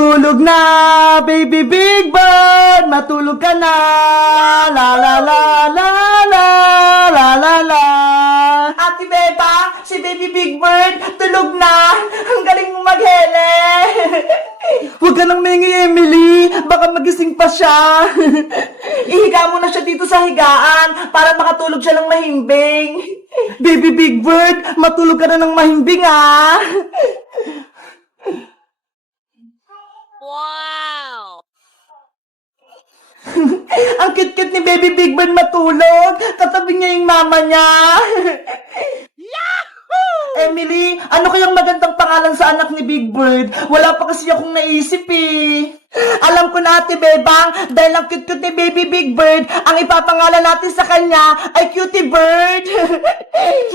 Tulog na, baby big bird, matulog ka na. La la la la la la la la. Ate Beba, si baby big bird, tulog na. Ang galing mo maghele. Huwag ka nang mingi, Emily. Baka magising pa siya. Ihiga mo na siya dito sa higaan para makatulog siya ng mahimbing. Baby big bird, matulog ka na ng mahimbing, ah. Wow! Ang cute-cute ni Baby Big Bird matulog. Katabi niya yung mama niya. Yahoo! Emily, ano kayang magandang pangalan sa anak ni Big Bird? Wala pa kasi akong naisip eh. Alam ko na, Ate Bebang, dahil ang cute-cute ni Baby Big Bird, ang ipapangalan natin sa kanya ay Cutie Bird.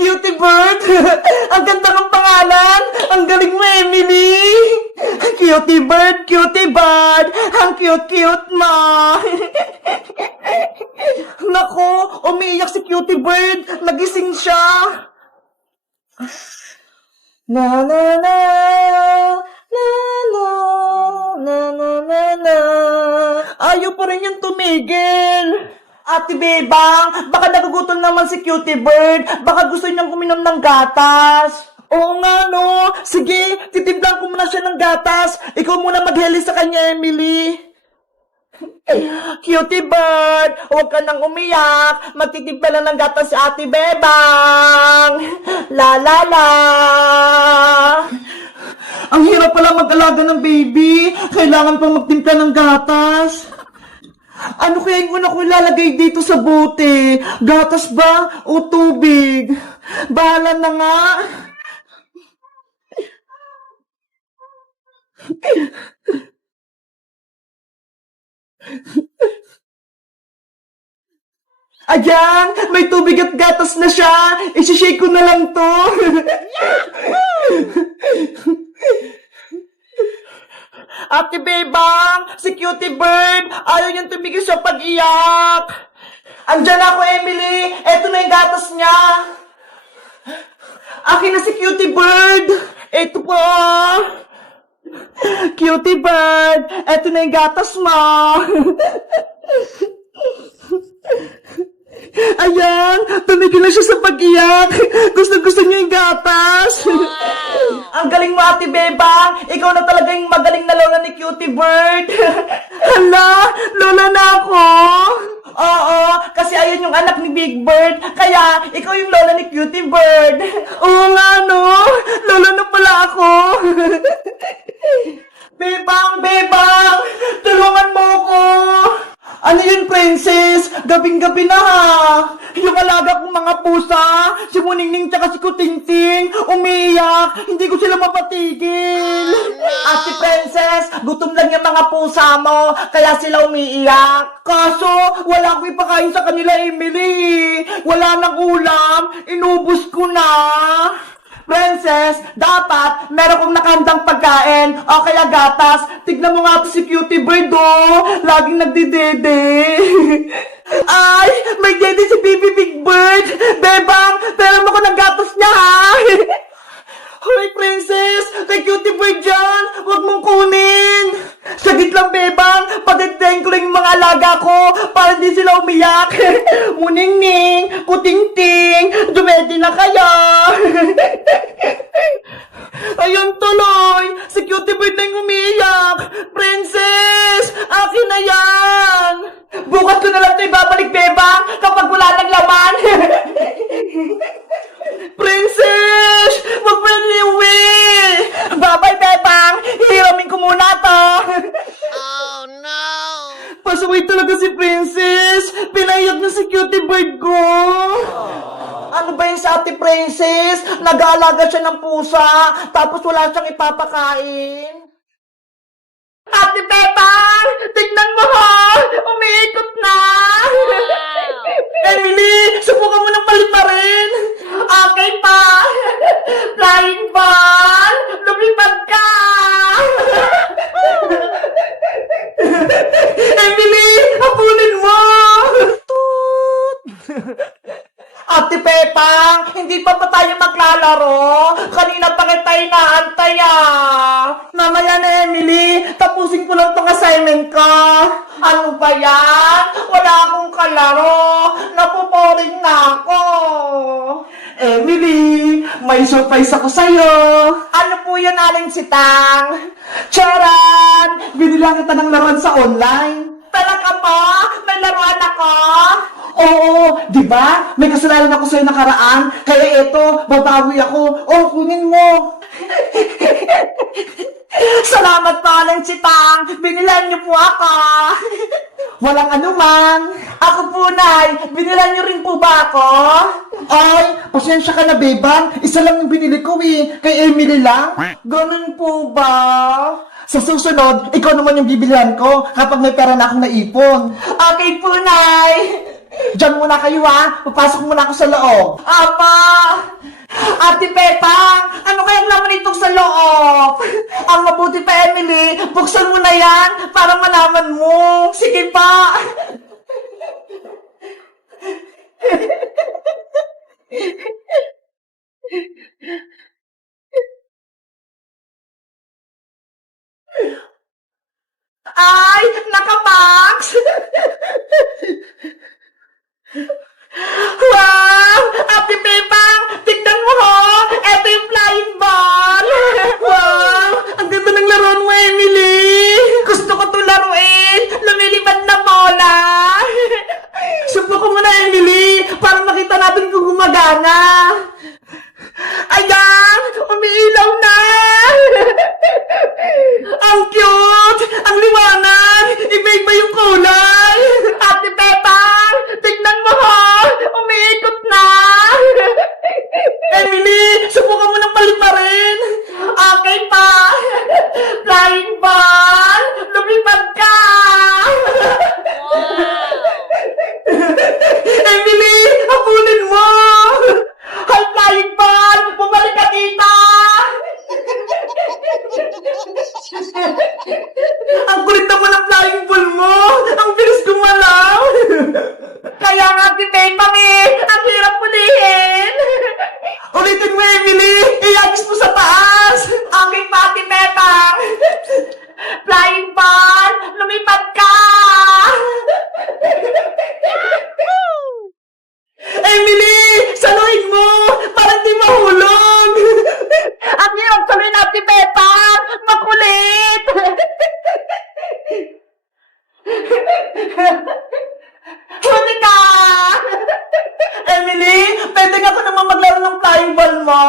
Cutie Bird? Ang ganda ng pangalan. Ang galing mo, Emily. Cutie Bird, Cutie Bird. Ang cute-cute mo. Nako, umiiyak si Cutie Bird. Nagising siya. Na na na na na na na na na. Ayaw pa rin yung tumigil. Ate Bebang, baka nagugutom naman si Cutie Bird. Baka gusto niyang uminom ng gatas. Oo nga, no. Sige, titimplan ko muna siya ng gatas. Ikaw muna magheli sa kanya, Emily. Cutie Bird, huwag ka nang umiyak. Magtitimpla lang ng gatas si Ate Bebang. La la la. Ang hirap pala mag-alaga ng baby. Kailangan pang magtimpla ng gatas. Ano kaya yung una ko ilalagay dito sa bote? Gatas ba o tubig? Bahala na nga. Ayan, may tubig at gatas na siya. Isishake ko na lang to. Ate Bebang, si Cutie Bird, ayaw niyang tumigil sa pag-iyak. Andyan ako, Emily. Eto na yung gatas niya. Akin na si Cutie Bird. Eto po. Cutie Bird, eto na yung gatas mo. Ayan, tumigil na siya sa pag-iyak. Gusto niya yung gatas. Wow! Ang galing mo, Ate Bebang. Ikaw na talaga yung magaling na lola ni Cutie Bird. Hala, lola na ako. Oo, kasi ayun yung anak ni Big Bird. Kaya, ikaw yung lola ni Cutie Bird. Oo nga, no? Lola na pala ako. Bebang, tulungan mo ako. Ano yun, princess? Gabing-gabi na ha. Yung alaga kong mga pusa, si Muningning tsaka si Kutingting, umiiyak. Hindi ko sila mapatigil. At si princess, gutom lang yung mga pusa mo, kaya sila umiiyak. Kaso, wala akong ipakain sa kanila, Emily. Wala nang ulam, inubos ko na. Princess, dapat meron kong nakandang pagkain o kaya gatas. Tignan mo nga to si Cutie Bird, oh. Laging nagdidede. Ay, may dede si Baby Big Bird. Bebang, pera mo ko ng gatas niya, ha? Hoy, princess, kay Cutie Bird dyan. Huwag mong kunin. Sagit lang, Bebang. Patiteng ko lang yung mga alaga ko para hindi sila umiyak. Muningning, Kutingting, dumedi na kayo. Ayun tuloy, si Cutie Bird na yung umiiyak. Princess, akin na yan. Bukas ko na lang ito ibabalik, Bebang, kapag wala ng laman. Princess, wag mo na iuwi. Bye-bye, Bebang. Hihiramin ko muna to. Oh no! Pasaway talaga si Princess. Pinaiyak na si Cutie Bird ko. Ano ba yun sa Ate Princess? Nag-aalaga siya ng pusa, tapos wala siyang ipapakain. Ate Bebang! Tignan mo ha! Umiikot na! Emily! Subukan mo ng paliparin! Okay pa! Flying ball! Lumipad ka! Emily! Hapunin mo! Toot! Ate Pepang, hindi pa ba tayo maglalaro? Kanina pa kita inaantay ah. Mamaya na, Emily. Tapos Ano ba yan? Wala akong kalaro. Napuporing na ako. Emily, may surprise ako sa'yo. Ano po yun, Aling Sitang? Charan! Binilang kita ng laruan sa online. Talaga po? May laruan ako? Oo, di ba? May kasalanan ako sa'yo nakaraan. Kaya eto, babawi ako. Oh, kunin mo. Salamat po, Aling Sitang. Binilan niyo po ako. Walang anuman. Ako po, Nay. Binilan niyo rin po ba ako? Ay, pasensya ka na, Bebang. Isa lang yung binili ko eh. Kay Emily lang. Ganun po ba? Sa susunod, ikaw naman yung bibilihan ko kapag may pera na akong naipon. Okay po, Nay. Diyan muna kayo ha. Papasok muna ako sa loob. Apa! Ate Pepang, ano kayang laman itong sa loob? Ang mabuti pa, Emily, buksan mo na yan para malaman mo. Sige pa. Ay, naka-max! Wow! Ate Pepang, tignan mo ho! Ito yung flying ball! Wow! Ang ganda ng laruan mo, Emily! Gusto ko ito laruin! Lumilipad na bola! Subok ko muna, Emily! Para makita natin kung gumagana! Ayan! Umiilaw na! Ang cute! Ang liwanag! Iba-iba yung kulay! Ate Pepang! Tignan mo ha! Umiikot na! Emily! Subukan mo ng paliparin! Okay pa! Flying ball! Lumipad ka! Emily! Habulin mo! Hi, flying ball! Bumalik ka dito! Ang kulit naman ng flying ball mo! Ang bilis gumalaw! Kaya nga, Ate Pepang eh! Ang hirap pulihin! Ulitin mo, Emily! Iagis mo sa taas! Okay pa, Ate Pepang! Flying ball! Lumipad ka! Emily! Saluhin mo! Parang di mahulog! Ang hirap saluhin, Ate Pepang! Makulit! Huli ka! Emily, pwede nga ako naman maglaro ng flying ball mo?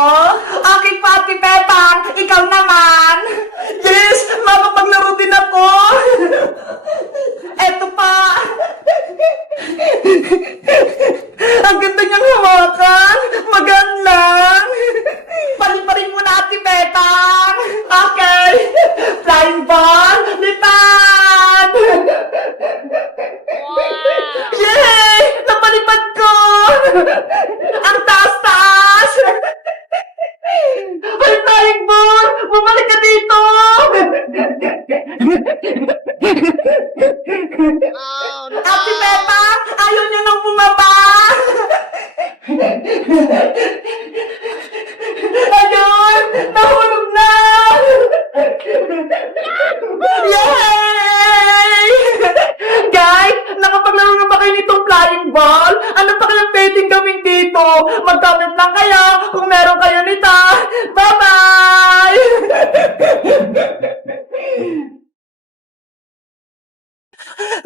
Okay pa, Ate Pepang. Ikaw naman. Yes, makapaglaro din ako. Eto pa. Ang ganda niyang hawakan. Magaan lang. Paliparin mo na, Ate Pepang. Okay. Flying ball, lipad. Yay! Napalipad ko! Ang taas-taas! Ay, flying ball! Bumalik ka dito! Oh no! Ate Pepa! Ayaw niyo nang bumaba! Ayun! Nahulog na! Yay! Guys, nakapaglaro na ba kayo nitong flying ball? Ano pa kayang pwedeng gawin dito? Mag-comment lang kayo kung meron kayo nito. Bye-bye!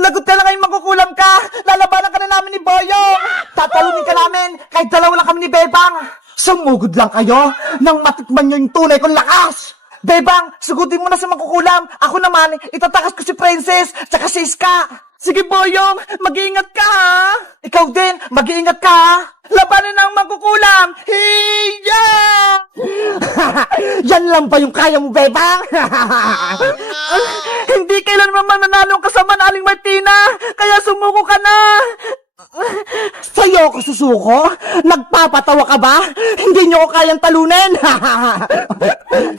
Lagot ka lang kayong magkukulam ka! Lalabanan ka na namin ni Boyong! Tatalunin ka namin kahit dalawa lang kami ni Bebang! Sumugod lang kayo nang matikman nyo yung tunay kong lakas! Bebang, sugutin mo na sa mangkukulam. Ako naman, itatakas ko si Princess, tsaka si Iska. Sige, Boyong, mag-iingat ka, ha? Ikaw din, mag-iingat ka, ha? Labanan ang mangkukulam! Hiya! Yan lang ba yung kaya mo, Bebang? Hindi kailanman mananalo ang kasama na Aling Martina, kaya sumuko ka na. Sa'yo ako susuko? Nagpapatawa ka ba? Hindi nyo ko kayang talunin!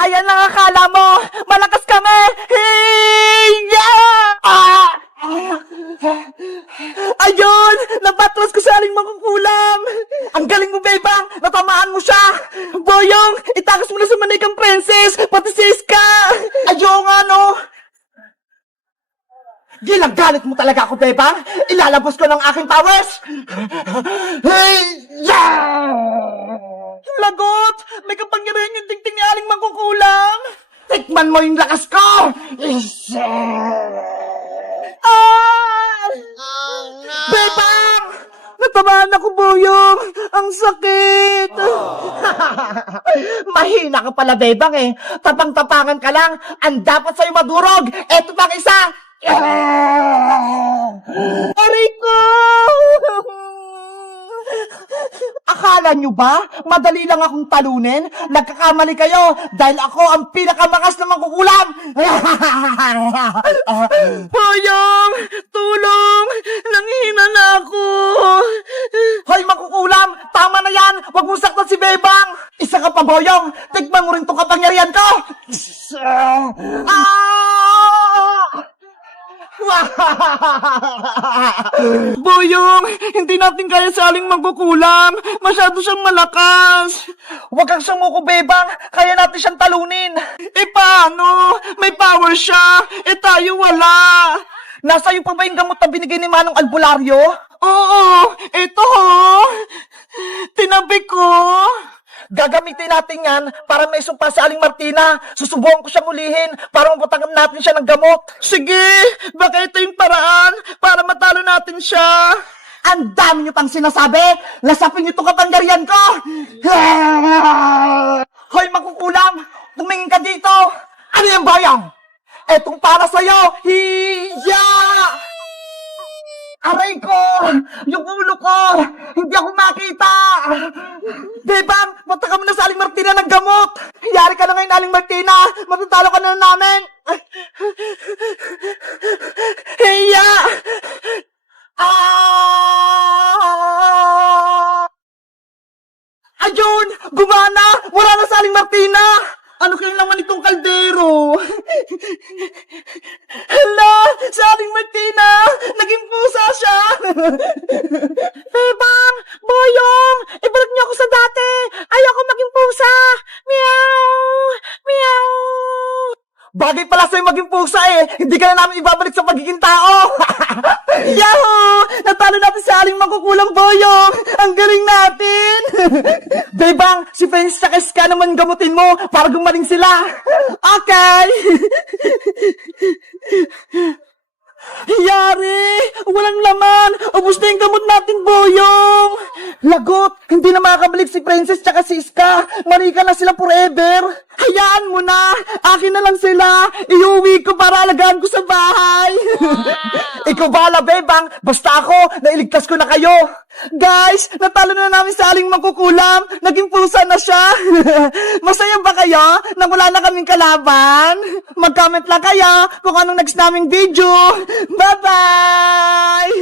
Ayan lang akala mo! Malakas kami! Hiya! Ayun! Nabatlas ko sa Aling Mangkukulam! Ang galing mo, Bebang! Natamaan mo siya! Boyong! Itakas mo na sa manikang princess! Pati si Iska! Ayaw nga, no? Ginagalit mo talaga ako, Bebang! Ilalabas ko ng aking powers! Hey! Yeah! Lagot! May kapangyarihan yung tingting ni Aling Mangkukulam! Tikman mo yung lakas ko! Ah! Oh no! Bebang! Natamaan ako, Boyong! Ang sakit! Mahina ka pala, Bebang eh. Tapang-tapangan ka lang. Ang dapat sa'yo madurog. Eto pang isa! Aray ko! Akala nyo ba? Madali lang akong talunin? Nagkakamali kayo dahil ako ang pinakamakas na mangkukulam! Boyong! Tulong! Nanghihina na ako! Hoy, mangkukulam! Tama na yan! Huwag mong saktan si Bebang! Isa ka pa, Boyong! Tignan mo rin itong kapangyarihan ko! Boyong, hindi natin kaya sa Aling Mangkukulam. Masyado siyang malakas. Huwag kang sumuko, Bebang. Kaya natin siyang talunin. Eh paano? May power siya. Eh tayo wala. Nasa iyo pa ba yung gamot na binigay ni Manong Albularyo? Oo, ito ho. Tinabi ko. Gagamitin natin yan para may sumpa sa Aling Martina. Susubukan ko siyang ulihin para mapatanggap natin siya ng gamot. Sige, baka ito yung paraan para matalo natin siya. Ang dami niyo pang sinasabi. Lasapin niyo itong kapangyarihan ko. Hoy, Mangkukulam, tumingin ka dito. Ano yung Boyong? Etong para sa'yo. Hiya! Aray ko! Yung ulo ko! Hindi ako makita! Bebang, punta ka muna sa Aling Martina ng gamot! Yari ka na ngayon, Aling Martina! Matatalo ka na namin! Hiya! Ah! Ayun! Gumana! Wala na sa Aling Martina! Ano kayang laman itong kaldero? Hala! Sa Aling Martina! Naging pusa siya! Bebang! Boyong! Ibalik niyo ako sa dati! Ayoko maging pusa! Meow! Meow! Bagay pala sa'yo maging pusa eh! Hindi ka na namin ibabalik sa pagiging tao! Yahoo! Natalo natin sa Aling Mangkukulam, Boyong! Ang galing natin! Bebang, si Friends sa Ska naman gamutin mo para gumaling sila! Okay! Yari! Walang laman! Ubus na yung gamot natin, Boyong! Lagot! Hindi na makakabalik si Princess tsaka si Ska! Marika na sila forever! Hayaan mo na! Akin na lang sila! Iuwi ko para alagaan ko sa bahay! Ikaw bahala, Bebang! Basta ako, nailigtas ko na kayo! Guys, natalo na namin sa Aling Mangkukulam! Naging pusa na siya! Masaya ba kayo na wala na kaming kalaban? Mag-comment lang kayo kung anong next naming video! Bye-bye!